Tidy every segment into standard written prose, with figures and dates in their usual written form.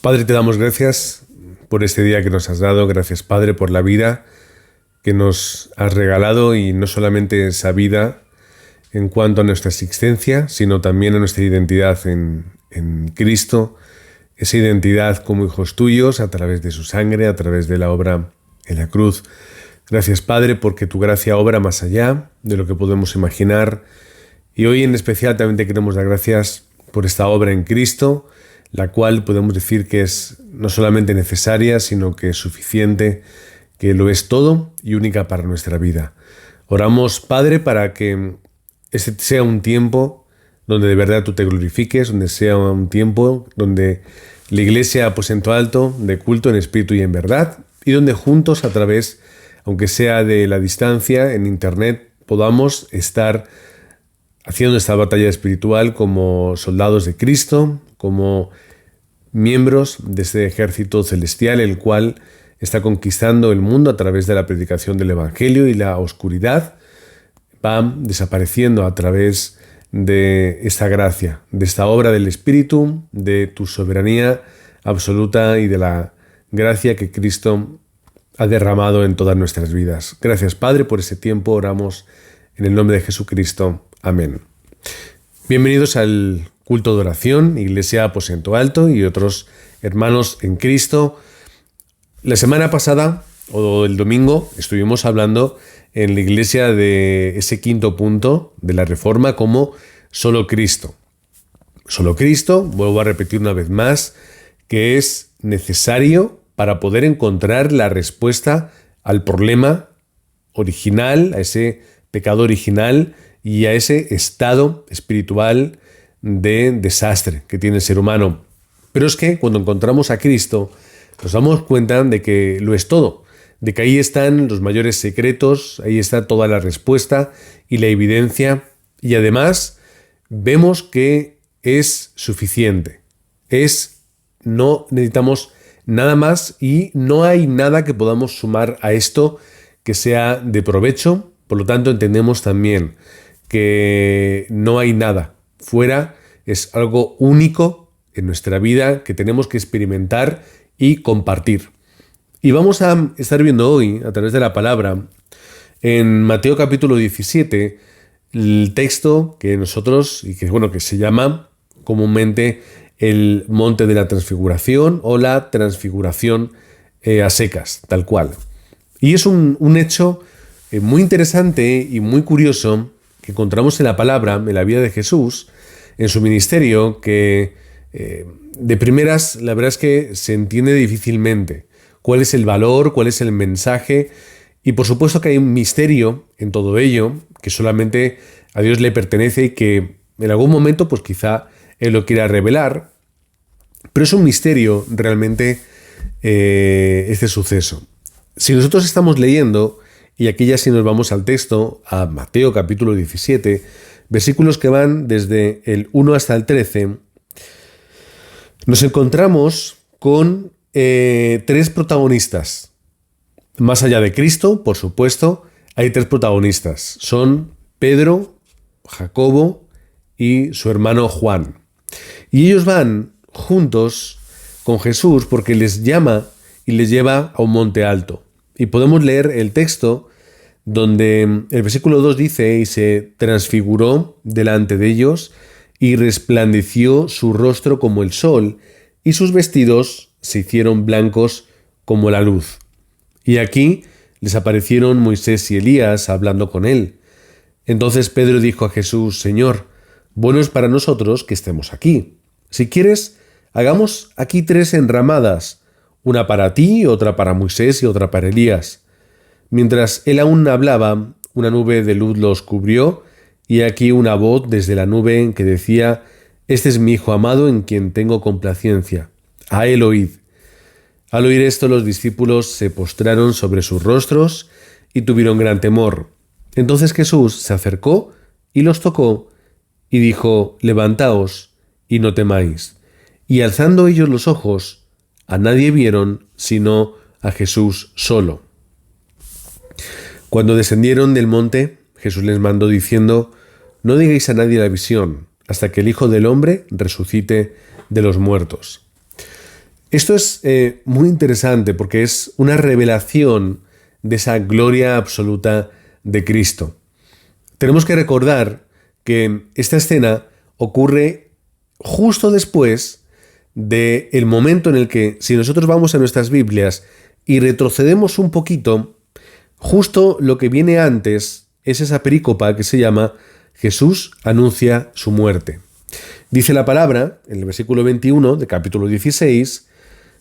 Padre, te damos gracias por este día que nos has dado. Gracias, Padre, por la vida que nos has regalado, y no solamente esa vida en cuanto a nuestra existencia, sino también a nuestra identidad en Cristo, esa identidad como hijos tuyos a través de su sangre, a través de la obra en la cruz. Gracias, Padre, porque tu gracia obra más allá de lo que podemos imaginar. Y hoy en especial también te queremos dar gracias por esta obra en Cristo, la cual podemos decir que es no solamente necesaria, sino que es suficiente, que lo es todo y única para nuestra vida. Oramos, Padre, para que este sea un tiempo donde de verdad tú te glorifiques, donde sea un tiempo donde la Iglesia Aposento Alto de culto en espíritu y en verdad, y donde juntos a través, aunque sea de la distancia, en internet, podamos estar haciendo esta batalla espiritual como soldados de Cristo, como miembros de este ejército celestial, el cual está conquistando el mundo a través de la predicación del Evangelio, y la oscuridad va desapareciendo a través de esta gracia, de esta obra del Espíritu, de tu soberanía absoluta y de la gracia que Cristo ha derramado en todas nuestras vidas. Gracias, Padre, por ese tiempo. Oramos en el nombre de Jesucristo. Amén. Bienvenidos al culto de oración, Iglesia Aposento Alto y otros hermanos en Cristo. La semana pasada, o el domingo, estuvimos hablando en la iglesia de ese quinto punto de la Reforma como solo Cristo. Solo Cristo, vuelvo a repetir una vez más, que es necesario para poder encontrar la respuesta al problema original, a ese pecado original y a ese estado espiritual de desastre que tiene el ser humano. Pero es que cuando encontramos a Cristo nos damos cuenta de que lo es todo, de que ahí están los mayores secretos, ahí está toda la respuesta y la evidencia, y además vemos que es suficiente. No necesitamos nada más y no hay nada que podamos sumar a esto que sea de provecho. Por lo tanto, entendemos también que no hay nada fuera, es algo único en nuestra vida que tenemos que experimentar y compartir. Y vamos a estar viendo hoy, a través de la palabra, en Mateo capítulo 17, el texto que nosotros, y que se llama comúnmente el Monte de la Transfiguración o la Transfiguración a secas, tal cual. Y es un hecho muy interesante y muy curioso que encontramos en la palabra, en la vida de Jesús, en su ministerio, que de primeras la verdad es que se entiende difícilmente cuál es el valor, cuál es el mensaje, y por supuesto que hay un misterio en todo ello que solamente a Dios le pertenece y que en algún momento pues quizá Él lo quiera revelar, pero es un misterio realmente este suceso. Si nosotros estamos leyendo, y aquí ya si nos vamos al texto, a Mateo capítulo 17, versículos que van desde el 1 hasta el 13, nos encontramos con tres protagonistas. Más allá de Cristo, por supuesto, hay tres protagonistas. Son Pedro, Jacobo y su hermano Juan. Y ellos van juntos con Jesús porque les llama y les lleva a un monte alto. Y podemos leer el texto donde el versículo 2 dice: y se transfiguró delante de ellos y resplandeció su rostro como el sol y sus vestidos se hicieron blancos como la luz. Y aquí les aparecieron Moisés y Elías hablando con él. Entonces Pedro dijo a Jesús: Señor, bueno es para nosotros que estemos aquí. Si quieres, hagamos aquí 3 enramadas, una para ti, otra para Moisés y otra para Elías. Mientras él aún hablaba, una nube de luz los cubrió, y aquí una voz desde la nube que decía: Este es mi Hijo amado en quien tengo complacencia. A él oíd. Al oír esto, los discípulos se postraron sobre sus rostros y tuvieron gran temor. Entonces Jesús se acercó y los tocó y dijo: Levantaos y no temáis. Y alzando ellos los ojos, a nadie vieron sino a Jesús solo. Cuando descendieron del monte, Jesús les mandó diciendo: No digáis a nadie la visión, hasta que el Hijo del Hombre resucite de los muertos. Esto es muy interesante porque es una revelación de esa gloria absoluta de Cristo. Tenemos que recordar que esta escena ocurre justo después del momento en el que, si nosotros vamos a nuestras Biblias y retrocedemos un poquito, justo lo que viene antes es esa perícopa que se llama Jesús anuncia su muerte. Dice la palabra, en el versículo 21 de capítulo 16,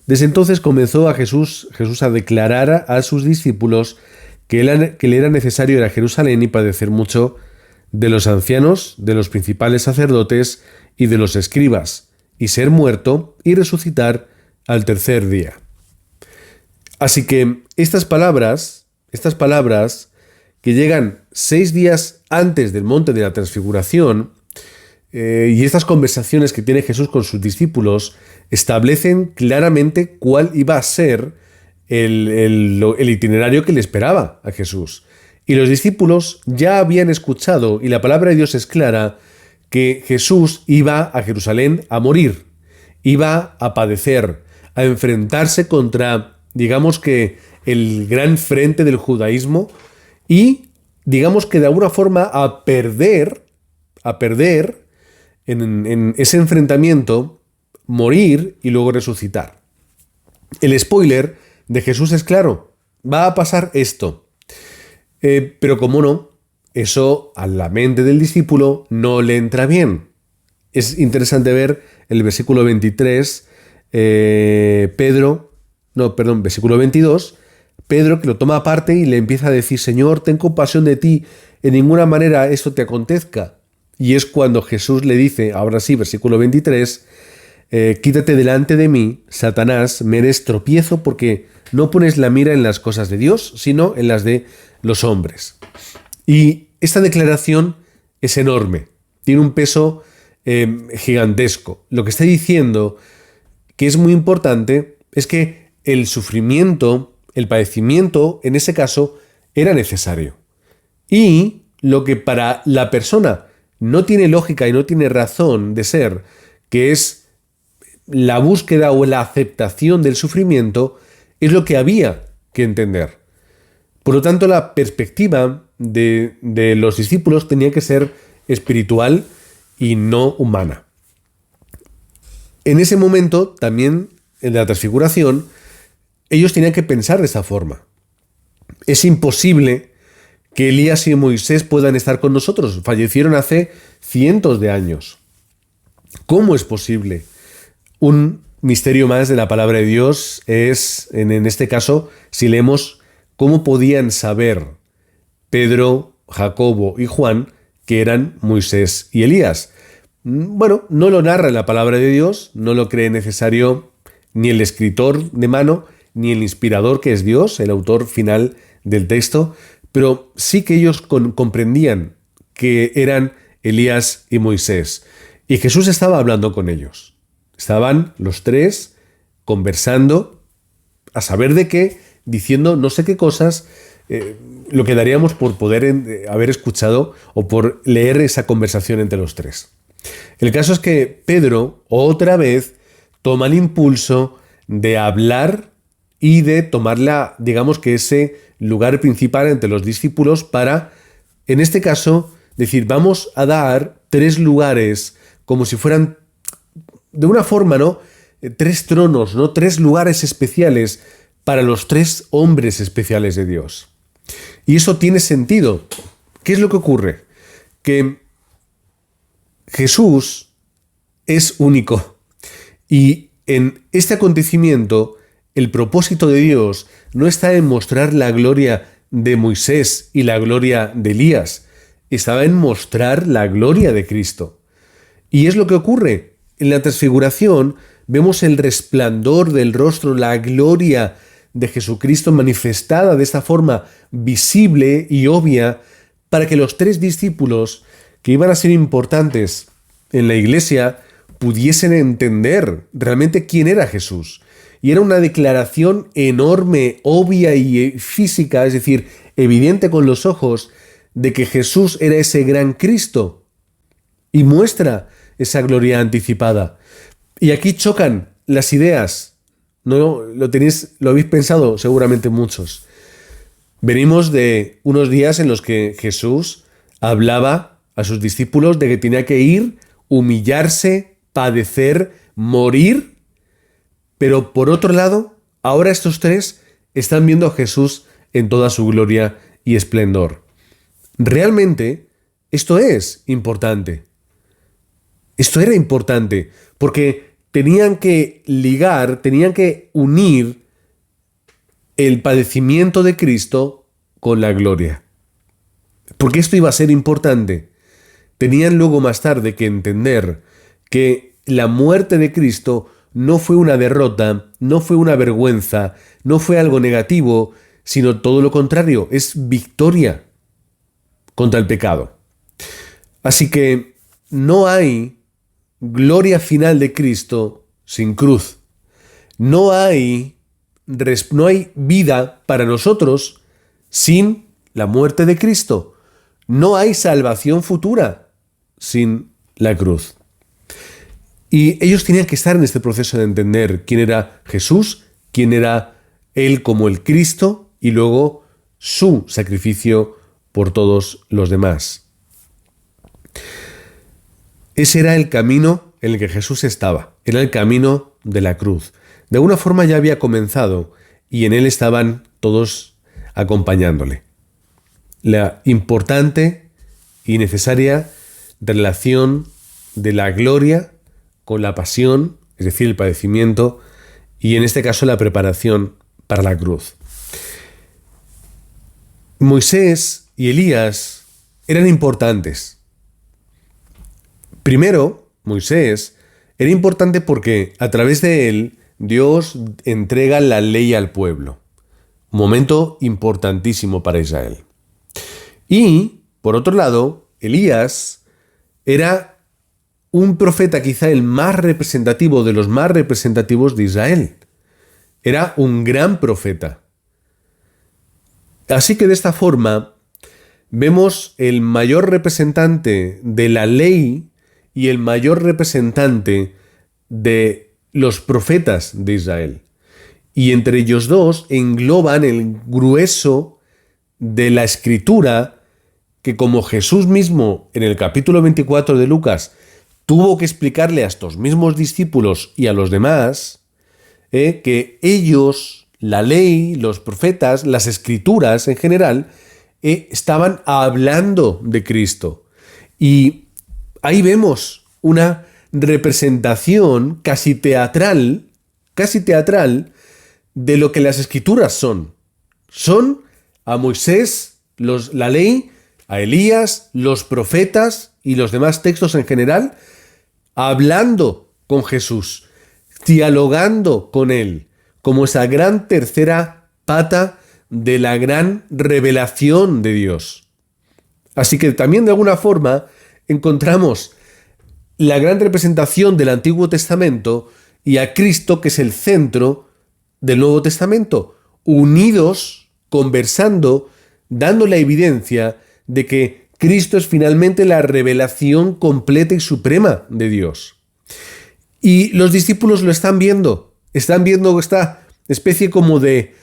desde entonces comenzó Jesús a declarar a sus discípulos que le era necesario ir a Jerusalén y padecer mucho de los ancianos, de los principales sacerdotes y de los escribas, y ser muerto y resucitar al tercer día. Así que estas palabras que llegan 6 días antes del monte de la Transfiguración, y estas conversaciones que tiene Jesús con sus discípulos establecen claramente cuál iba a ser el itinerario que le esperaba a Jesús. Y los discípulos ya habían escuchado, y la palabra de Dios es clara, que Jesús iba a Jerusalén a morir, iba a padecer, a enfrentarse contra, digamos que, el gran frente del judaísmo y, digamos que de alguna forma, a perder en ese enfrentamiento, morir y luego resucitar. El spoiler de Jesús es claro, va a pasar esto. Pero como no, eso a la mente del discípulo no le entra bien. Es interesante ver el versículo 23, versículo 22, Pedro que lo toma aparte y le empieza a decir, Señor, ten compasión de ti, en ninguna manera esto te acontezca. Y es cuando Jesús le dice, ahora sí, versículo 23, quítate delante de mí, Satanás, me eres tropiezo porque no pones la mira en las cosas de Dios, sino en las de los hombres. Y esta declaración es enorme, tiene un peso gigantesco. Lo que está diciendo, que es muy importante, es que el sufrimiento, el padecimiento, en ese caso, era necesario. Y lo que para la persona no tiene lógica y no tiene razón de ser, que es la búsqueda o la aceptación del sufrimiento, es lo que había que entender. Por lo tanto, la perspectiva de los discípulos tenía que ser espiritual y no humana. En ese momento, también en la transfiguración, ellos tenían que pensar de esa forma. Es imposible que Elías y Moisés puedan estar con nosotros. Fallecieron hace cientos de años. ¿Cómo es posible? Un misterio más de la palabra de Dios es, en este caso, si leemos cómo podían saber Pedro, Jacobo y Juan que eran Moisés y Elías. Bueno, no lo narra la palabra de Dios, no lo cree necesario ni el escritor de mano, ni el inspirador que es Dios, el autor final del texto, pero sí que ellos comprendían que eran Elías y Moisés. Y Jesús estaba hablando con ellos. Estaban los tres conversando, a saber de qué, diciendo no sé qué cosas, lo que daríamos por poder haber escuchado o por leer esa conversación entre los tres. El caso es que Pedro, otra vez, toma el impulso de hablar y de tomar digamos que ese lugar principal entre los discípulos para, en este caso, decir, vamos a dar 3 lugares como si fueran, de una forma, ¿no? 3 tronos, ¿no? 3 lugares especiales para los 3 hombres especiales de Dios. Y eso tiene sentido. ¿Qué es lo que ocurre? Que Jesús es único. Y en este acontecimiento, el propósito de Dios no está en mostrar la gloria de Moisés y la gloria de Elías. Estaba en mostrar la gloria de Cristo. Y es lo que ocurre. En la transfiguración vemos el resplandor del rostro, la gloria de Jesucristo manifestada de esta forma visible y obvia para que los 3 discípulos que iban a ser importantes en la iglesia pudiesen entender realmente quién era Jesús. Y era una declaración enorme, obvia y física, es decir, evidente con los ojos, de que Jesús era ese gran Cristo y muestra esa gloria anticipada. Y aquí chocan las ideas No lo habéis pensado seguramente muchos. Venimos de unos días en los que Jesús hablaba a sus discípulos de que tenía que ir, humillarse, padecer, morir. Pero por otro lado, ahora estos tres están viendo a Jesús en toda su gloria y esplendor. Realmente, esto es importante. Esto era importante porque tenían que ligar, tenían que unir el padecimiento de Cristo con la gloria. Porque esto iba a ser importante. Tenían luego más tarde que entender que la muerte de Cristo no fue una derrota, no fue una vergüenza, no fue algo negativo, sino todo lo contrario, es victoria contra el pecado. Así que no hay gloria final de Cristo sin cruz. No hay vida para nosotros sin la muerte de Cristo. No hay salvación futura sin la cruz. Y ellos tenían que estar en este proceso de entender quién era Jesús, quién era Él como el Cristo y luego su sacrificio por todos los demás. Ese era el camino en el que Jesús estaba, era el camino de la cruz. De alguna forma ya había comenzado y en él estaban todos acompañándole. La importante y necesaria relación de la gloria con la pasión, es decir, el padecimiento, y en este caso la preparación para la cruz. Moisés y Elías eran importantes. Primero, Moisés era importante porque a través de él Dios entrega la ley al pueblo. Un momento importantísimo para Israel. Y, por otro lado, Elías era un profeta quizá el más representativo de los más representativos de Israel. Era un gran profeta. Así que de esta forma vemos el mayor representante de la ley y el mayor representante de los profetas de Israel. Y entre ellos dos engloban el grueso de la escritura que, como Jesús mismo en el capítulo 24 de Lucas tuvo que explicarle a estos mismos discípulos y a los demás, que ellos, la ley, los profetas, las escrituras en general, estaban hablando de Cristo. Y ahí vemos una representación casi teatral de lo que las escrituras son. Son a Moisés, la ley, a Elías, los profetas y los demás textos en general, hablando con Jesús, dialogando con él, como esa gran tercera pata de la gran revelación de Dios. Así que también de alguna forma encontramos la gran representación del Antiguo Testamento y a Cristo, que es el centro del Nuevo Testamento, unidos, conversando, dando la evidencia de que Cristo es finalmente la revelación completa y suprema de Dios. Y los discípulos lo están viendo esta especie como de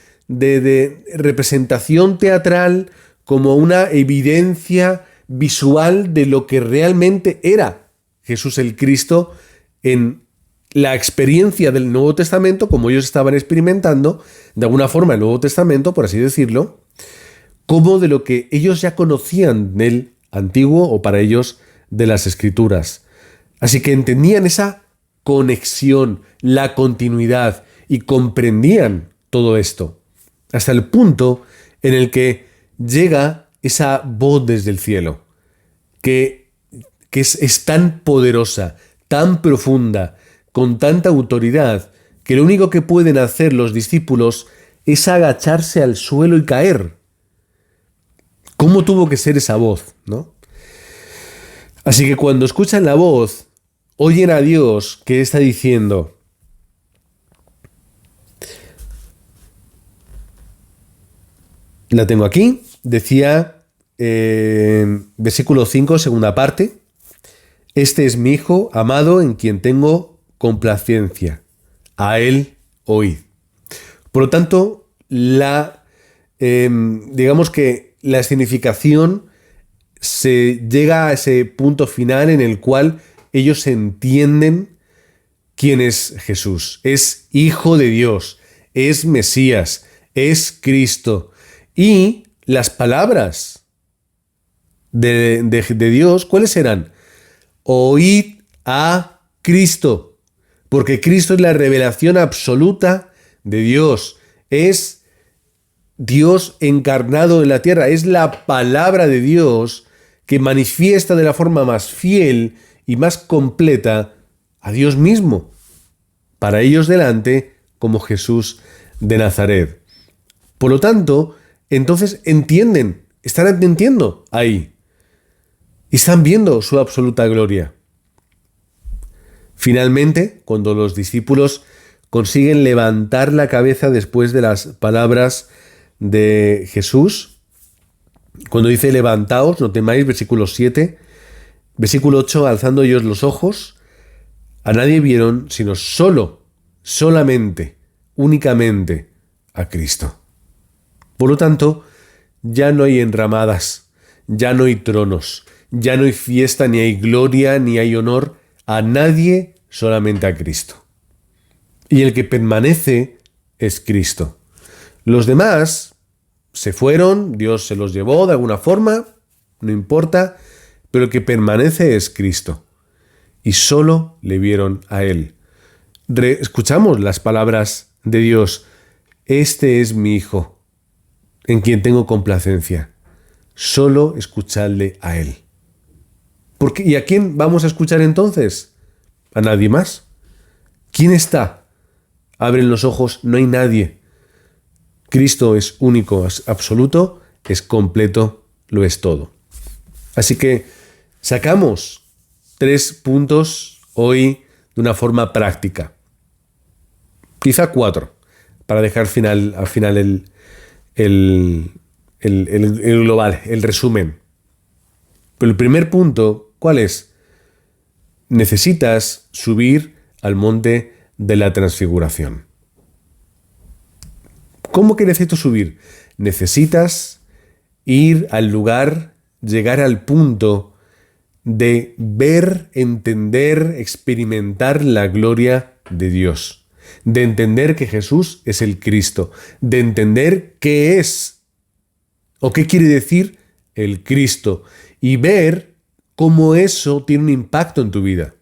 representación teatral, como una evidencia visual de lo que realmente era Jesús el Cristo en la experiencia del Nuevo Testamento, como ellos estaban experimentando, de alguna forma el Nuevo Testamento, por así decirlo, como de lo que ellos ya conocían del Antiguo o para ellos de las Escrituras. Así que entendían esa conexión, la continuidad y comprendían todo esto, hasta el punto en el que llega esa voz desde el cielo, que es tan poderosa, tan profunda, con tanta autoridad, que lo único que pueden hacer los discípulos es agacharse al suelo y caer. ¿Cómo tuvo que ser esa voz, no? Así que cuando escuchan la voz, oyen a Dios que está diciendo: la tengo aquí, decía versículo 5, segunda parte: este es mi Hijo amado en quien tengo complacencia, a él oíd. Por lo tanto, digamos que la escenificación se llega a ese punto final en el cual ellos entienden quién es Jesús. Es Hijo de Dios, es Mesías, es Cristo. Y las palabras de Dios, ¿cuáles eran? Oíd a Cristo, porque Cristo es la revelación absoluta de Dios. Es Dios encarnado en la tierra, es la palabra de Dios que manifiesta de la forma más fiel y más completa a Dios mismo, para ellos delante como Jesús de Nazaret. Por lo tanto, entonces entienden, están entendiendo ahí y están viendo su absoluta gloria. Finalmente, cuando los discípulos consiguen levantar la cabeza después de las palabras de Jesús, cuando dice levantaos, no temáis, versículo 7, versículo 8, alzando ellos los ojos, a nadie vieron sino solamente, únicamente a Cristo. Por lo tanto, ya no hay enramadas, ya no hay tronos, ya no hay fiesta, ni hay gloria, ni hay honor a nadie, solamente a Cristo. Y el que permanece es Cristo. Los demás se fueron, Dios se los llevó de alguna forma, no importa, pero el que permanece es Cristo. Y solo le vieron a Él. Escuchamos las palabras de Dios. Este es mi Hijo, en quien tengo complacencia. Solo escuchadle a Él. ¿Y a quién vamos a escuchar entonces? ¿A nadie más? ¿Quién está? Abren los ojos, no hay nadie. Cristo es único, es absoluto, es completo, lo es todo. Así que sacamos 3 puntos hoy de una forma práctica. Quizá 4, para dejar al final el global, el resumen. Pero el primer punto, ¿cuál es? Necesitas subir al monte de la transfiguración. ¿Cómo que necesito subir? Necesitas ir al lugar, llegar al punto de ver, entender, experimentar la gloria de Dios, de entender que Jesús es el Cristo, de entender qué es o qué quiere decir el Cristo y ver cómo eso tiene un impacto en tu vida.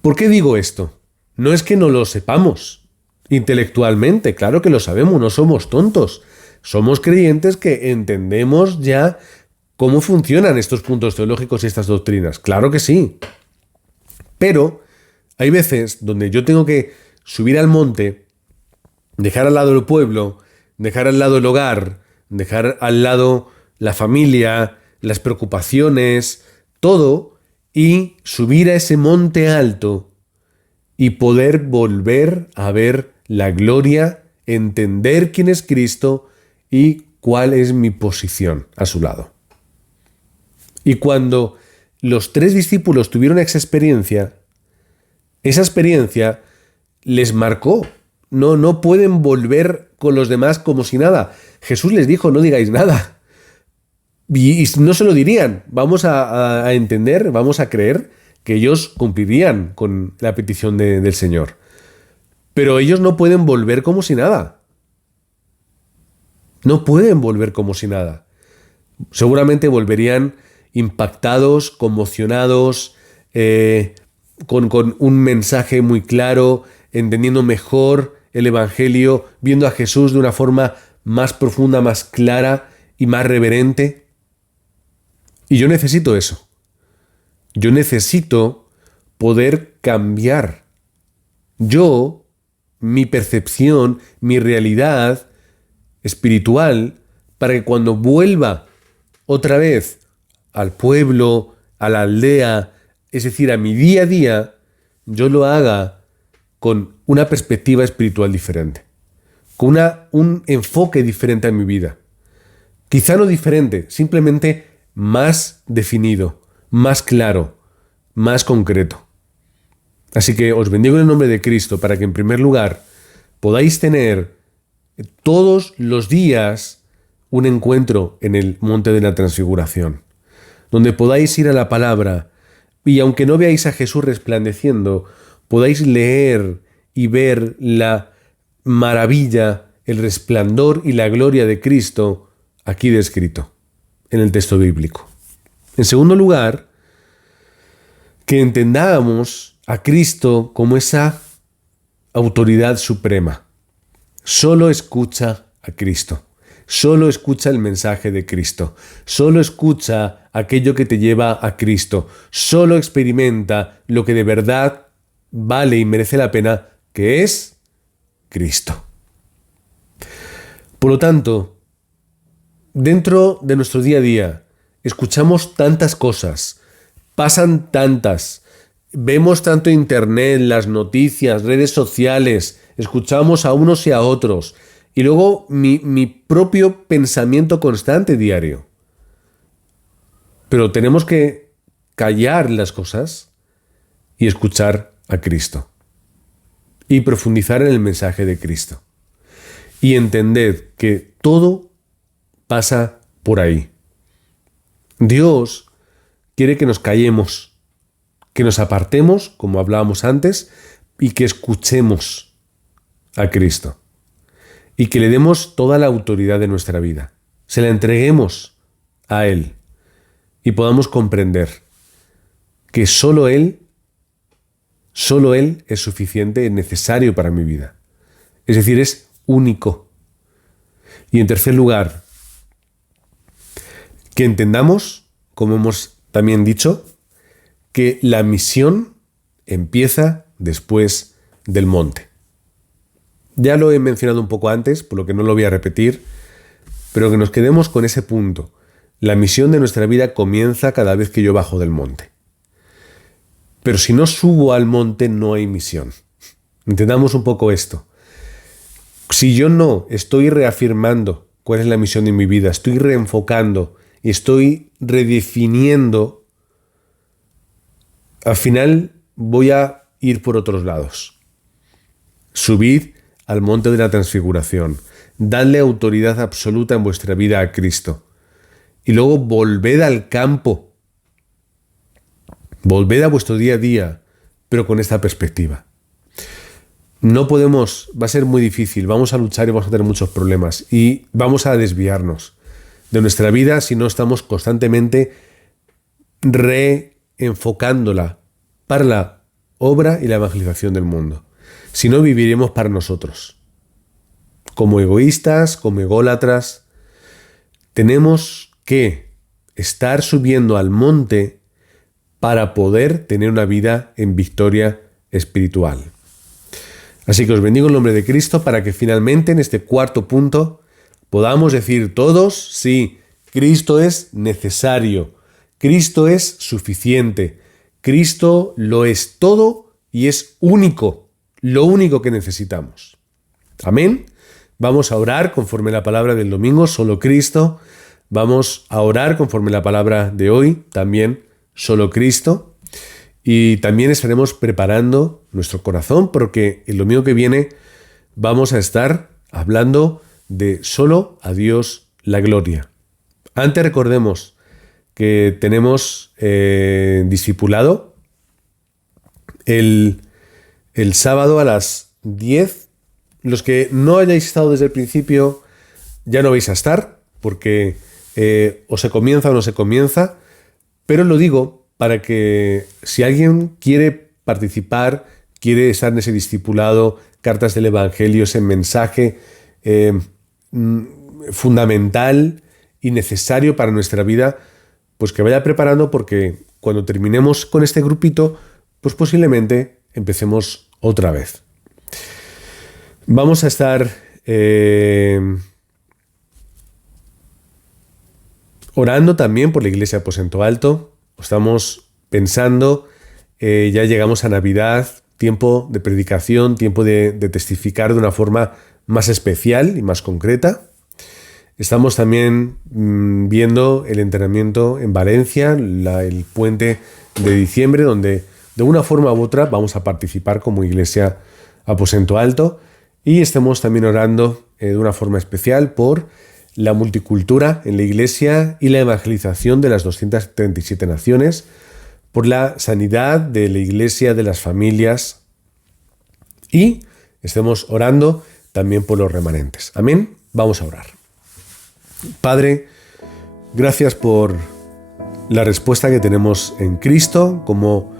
¿Por qué digo esto? No es que no lo sepamos intelectualmente, claro que lo sabemos, no somos tontos. Somos creyentes que entendemos ya cómo funcionan estos puntos teológicos y estas doctrinas. Claro que sí. Pero hay veces donde yo tengo que subir al monte, dejar al lado el pueblo, dejar al lado el hogar, dejar al lado la familia, las preocupaciones, todo, y subir a ese monte alto y poder volver a ver la gloria, entender quién es Cristo y cuál es mi posición a su lado. Y cuando los 3 discípulos tuvieron esa experiencia les marcó. No pueden volver con los demás como si nada. Jesús les dijo, no digáis nada. Y no se lo dirían. Vamos a entender, vamos a creer que ellos cumplirían con la petición del Señor. Pero ellos no pueden volver como si nada. No pueden volver como si nada. Seguramente volverían impactados, conmocionados, con un mensaje muy claro, entendiendo mejor el Evangelio, viendo a Jesús de una forma más profunda, más clara y más reverente. Y yo necesito eso. Yo necesito poder cambiar. Mi percepción, mi realidad espiritual, para que cuando vuelva otra vez al pueblo, a la aldea, es decir, a mi día a día, yo lo haga con una perspectiva espiritual diferente, con un enfoque diferente a mi vida. Quizá no diferente, simplemente más definido, más claro, más concreto. Así que os bendigo en el nombre de Cristo para que en primer lugar podáis tener todos los días un encuentro en el Monte de la Transfiguración, donde podáis ir a la palabra y aunque no veáis a Jesús resplandeciendo, podáis leer y ver la maravilla, el resplandor y la gloria de Cristo aquí descrito en el texto bíblico. En segundo lugar, que entendamos a Cristo como esa autoridad suprema. Solo escucha a Cristo. Solo escucha el mensaje de Cristo. Solo escucha aquello que te lleva a Cristo. Solo experimenta lo que de verdad vale y merece la pena, que es Cristo. Por lo tanto, dentro de nuestro día a día, escuchamos tantas cosas, pasan tantas, vemos tanto internet, las noticias, redes sociales, escuchamos a unos y a otros, y luego mi propio pensamiento constante diario. Pero tenemos que callar las cosas y escuchar a Cristo. Y profundizar en el mensaje de Cristo. Y entender que todo pasa por ahí. Dios quiere que nos callemos, que nos apartemos, como hablábamos antes, y que escuchemos a Cristo. Y que le demos toda la autoridad de nuestra vida. Se la entreguemos a Él. Y podamos comprender que solo Él es suficiente y necesario para mi vida. Es decir, es único. Y en tercer lugar, que entendamos, como hemos también dicho, que la misión empieza después del monte. Ya lo he mencionado un poco antes, por lo que no lo voy a repetir, pero que nos quedemos con ese punto. La misión de nuestra vida comienza cada vez que yo bajo del monte. Pero si no subo al monte, no hay misión. Entendamos un poco esto. Si yo no estoy reafirmando cuál es la misión de mi vida, estoy reenfocando y estoy redefiniendo, al final voy a ir por otros lados. Subid al monte de la transfiguración. Dadle autoridad absoluta en vuestra vida a Cristo. Y luego volved al campo. Volved a vuestro día a día, pero con esta perspectiva. No podemos, va a ser muy difícil, vamos a luchar y vamos a tener muchos problemas y vamos a desviarnos de nuestra vida si no estamos constantemente reenfocándola para la obra y la evangelización del mundo. Si no, viviremos para nosotros. Como egoístas, como ególatras, tenemos que estar subiendo al monte para poder tener una vida en victoria espiritual. Así que os bendigo en el nombre de Cristo para que finalmente en este cuarto punto podamos decir todos, sí, Cristo es necesario, Cristo es suficiente, Cristo lo es todo y es único, lo único que necesitamos. Amén. Vamos a orar conforme la palabra del domingo, solo Cristo. Vamos a orar conforme la palabra de hoy, también solo Cristo. Y también estaremos preparando nuestro corazón porque el domingo que viene vamos a estar hablando de solo a Dios la gloria. Antes recordemos que tenemos discipulado el sábado a las 10. Los que no hayáis estado desde el principio ya no vais a estar porque o se comienza o no se comienza, pero lo digo para que si alguien quiere participar, quiere estar en ese discipulado, cartas del Evangelio, ese mensaje fundamental y necesario para nuestra vida, pues que vaya preparando porque cuando terminemos con este grupito, pues posiblemente empecemos otra vez. Vamos a estar orando también por la Iglesia Aposento Alto. Estamos pensando, ya llegamos a Navidad, tiempo de predicación, tiempo de testificar de una forma más especial y más concreta. Estamos también viendo el entrenamiento en Valencia, el puente de diciembre, donde de una forma u otra vamos a participar como Iglesia Aposento Alto. Y estemos también orando de una forma especial por la multicultura en la Iglesia y la evangelización de las 237 naciones, por la sanidad de la Iglesia, de las familias, y estemos orando también por los remanentes. Amén. Vamos a orar. Padre, gracias por la respuesta que tenemos en Cristo como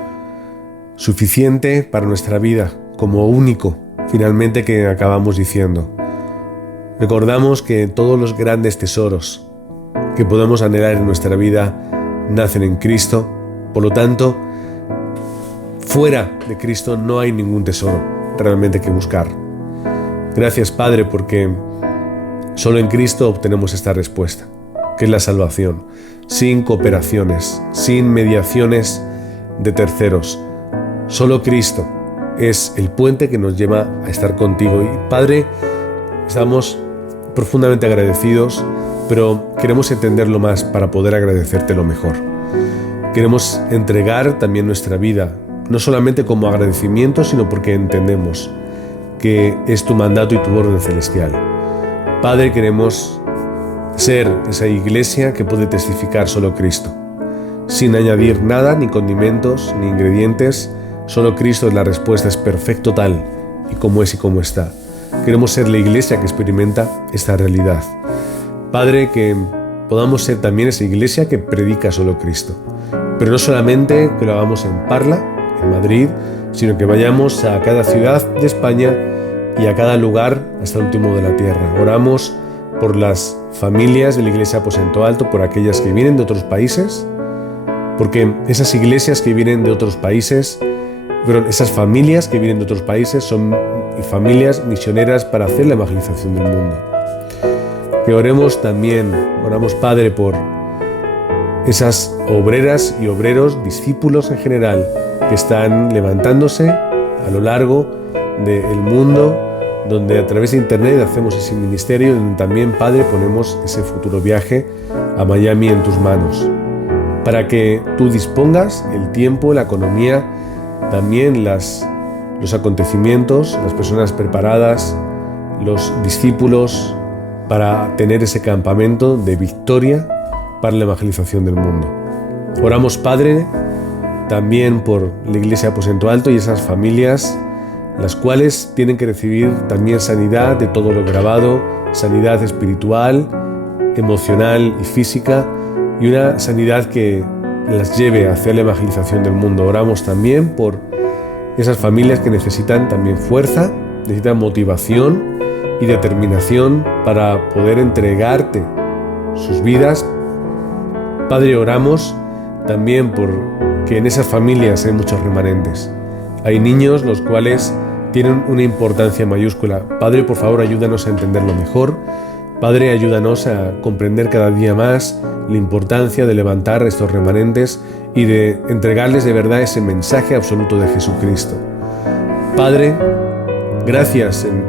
suficiente para nuestra vida, como único, finalmente, que acabamos diciendo. Recordamos que todos los grandes tesoros que podemos anhelar en nuestra vida nacen en Cristo. Por lo tanto, fuera de Cristo no hay ningún tesoro realmente que buscar. Gracias, Padre, porque solo en Cristo obtenemos esta respuesta, que es la salvación, sin cooperaciones, sin mediaciones de terceros. Solo Cristo es el puente que nos lleva a estar contigo. Y Padre, estamos profundamente agradecidos, pero queremos entenderlo más para poder agradecértelo mejor. Queremos entregar también nuestra vida, no solamente como agradecimiento, sino porque entendemos que es tu mandato y tu orden celestial. Padre, queremos ser esa iglesia que puede testificar solo Cristo, sin añadir nada, ni condimentos, ni ingredientes. Solo Cristo es la respuesta, es perfecto tal y como es y como está. Queremos ser la iglesia que experimenta esta realidad. Padre, que podamos ser también esa iglesia que predica solo Cristo. Pero no solamente que lo hagamos en Parla, en Madrid, sino que vayamos a cada ciudad de España y a cada lugar hasta el último de la tierra. Oramos por las familias de la Iglesia Aposento Alto, por aquellas que vienen de otros países, porque esas iglesias que vienen de otros países, esas familias que vienen de otros países son familias misioneras para hacer la evangelización del mundo. Que oremos también, oramos, Padre, por esas obreras y obreros, discípulos en general, que están levantándose a lo largo del mundo, donde a través de internet hacemos ese ministerio, donde también, Padre, ponemos ese futuro viaje a Miami en tus manos, para que tú dispongas el tiempo, la economía, también los acontecimientos, las personas preparadas, los discípulos, para tener ese campamento de victoria para la evangelización del mundo. Oramos, Padre, también por la Iglesia Aposento Alto y esas familias, las cuales tienen que recibir también sanidad de todo lo grabado, sanidad espiritual, emocional y física, y una sanidad que las lleve hacia la evangelización del mundo. Oramos también por esas familias que necesitan también fuerza, necesitan motivación y determinación para poder entregarte sus vidas. Padre, oramos también por que en esas familias hay muchos remanentes. Hay niños los cuales tienen una importancia mayúscula. Padre, por favor, ayúdanos a entenderlo mejor. Padre, ayúdanos a comprender cada día más la importancia de levantar a estos remanentes y de entregarles de verdad ese mensaje absoluto de Jesucristo. Padre, gracias en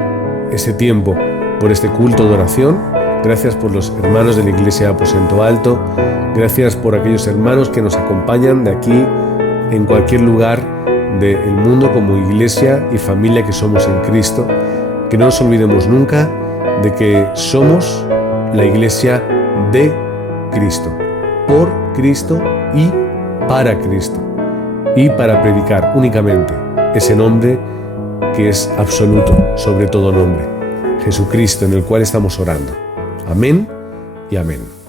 este tiempo por este culto de oración. Gracias por los hermanos de la Iglesia Aposento Alto. Gracias por aquellos hermanos que nos acompañan de aquí en cualquier lugar del mundo como iglesia y familia que somos en Cristo. Que no nos olvidemos nunca de que somos la iglesia de Cristo, por Cristo y para Cristo, y para predicar únicamente ese nombre que es absoluto sobre todo nombre, Jesucristo, en el cual estamos orando. Amén y amén.